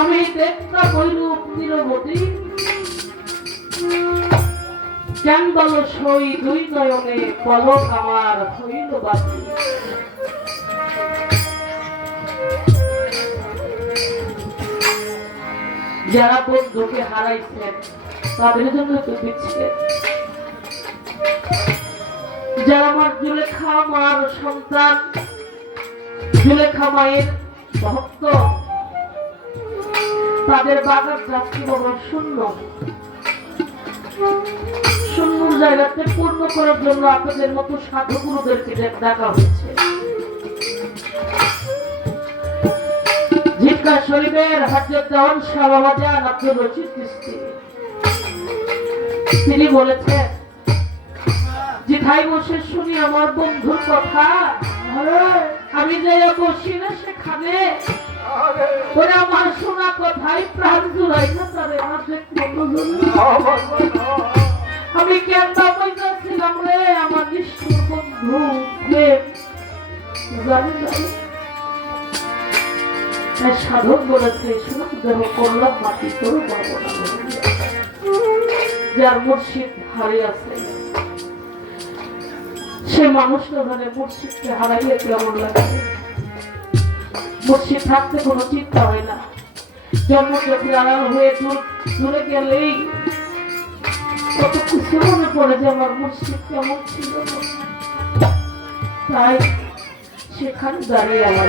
আমি সই দুই নয়নে পলক আমার হইল বাতি। যারা বন্ধুকে হারাইছেন, তাদের জন্য তো দিচ্ছিলেন যারা আমার জুলেখা মার সন্তান, জুলেখা মায়ের ভক্ত তাদের যাচ্ছে বাবা শূন্য। শূন্য জায়গাতে পূর্ণ করার জন্য আপনাদের মতো সাধু গুরুদেরকে ডা- ডাকা হয়েছে জিটকা শরীফের দেওয়ান শাহ বাবা তিনি বলেছেন যেথায় বসে শুনি আমার বন্ধুর কথা। আমি যাই বসি না সেখানে। ওরে আমার আমি কেন রে, আমার নিষ্ঠুর বন্ধু সাধক বলেছে দেহ করলাম, মাটি বলিয়া। যার মুর্শিদ হারিয়েছে সে মানুষটা মানে মুর্শিদকে হারাইয়ে কেমন লাগে মুর্শিদ থাকতে কোনো চিন্তা হয় না। জন্ম যদি আড়াল হয়ে দূরে গেলেই কত খুশি মনে পড়ে যে আমার মুর্শিদ কেমন ছিল। তাই সেখানে দাঁড়িয়ে আমার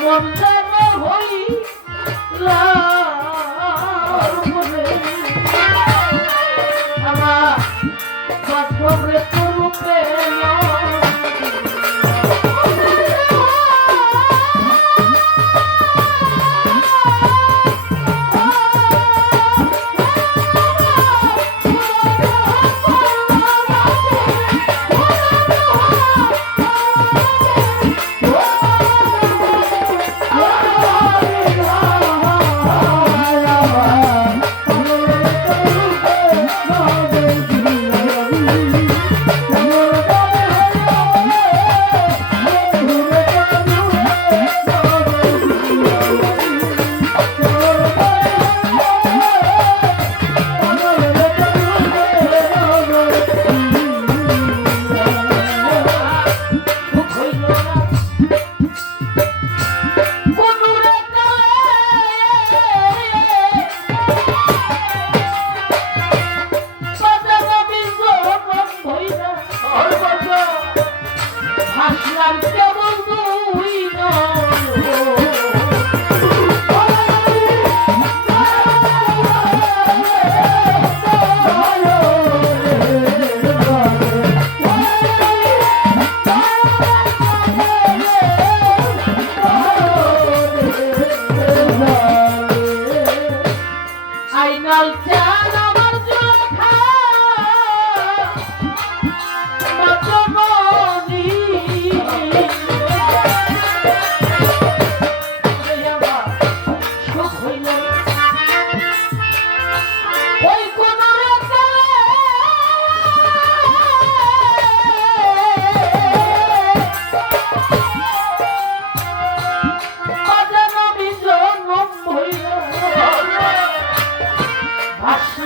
আমার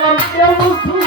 i'm Thank you.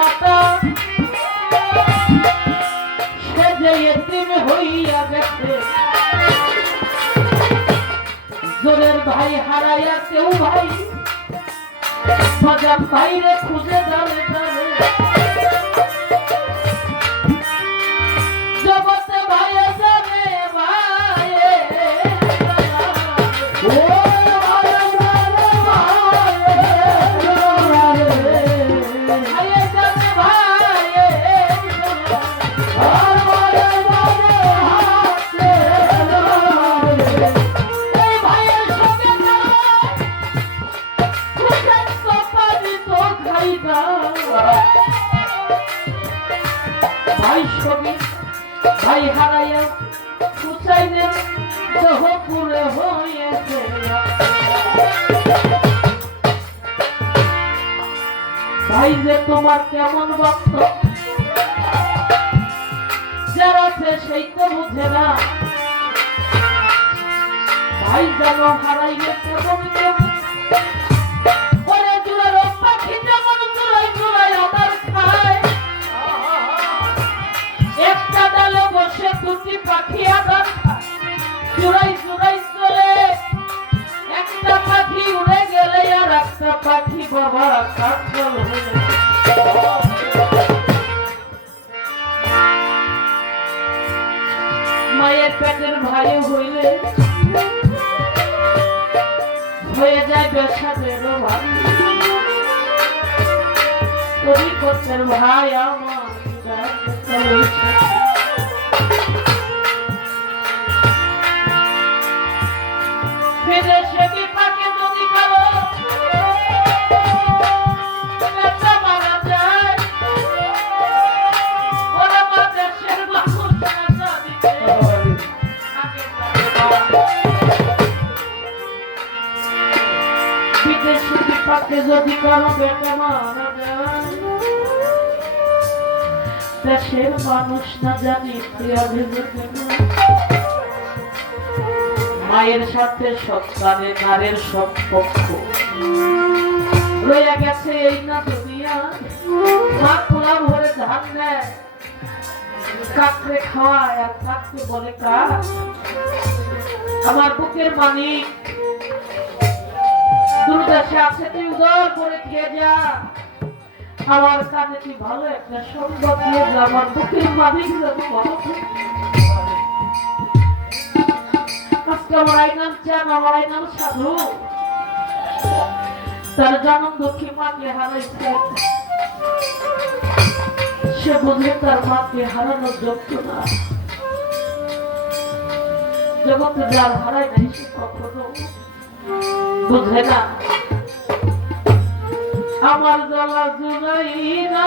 মাতা। সে যে এতিম হইয়া গেছে। জোরের ভাই হারাইয়া কেউ ভাই। সজা বাইরে খুঁজে ডালে ভাই যে তোমার কেমন ভক্ত যারা আছে সেই তো বুঝে না। ভাই যেন আদার খায় একটা ডালে বসে দুটি পাখি জুড়াই চলে। একটা পাখি উড়ে আর একটা পাখি বাবা কাঠল হয়ে পেটের হইলে হয়ে যায় বেসাদেরও ভাই আমার চলেছে। মায়ের সাথে সৎকারে নারের সব পক্ষ। রয়ে গেছে এই না দুনিয়া খোলা ভরে ধান নেয়। কাকড়ে খাওয়ায় আর কাককে বলে কাক। আমার বুকের মানিক দূরদেশে আছে তুই উদর করে খেয়ে যা। আমার কানে তুই ভালো একটা সম্পদ দিয়ে যা, আমার বুকের ভালো আজকে আমার আইনাম চান, আমার আইনাম সাধু। তার জনম দুঃখী মাকে হারাইছে। সে বুঝে তার মাকে হারানোর যোগ্য না। জগতে যার হারায় নাই সে কখনো বুঝে না? আমার জ্বালা জুড়াই না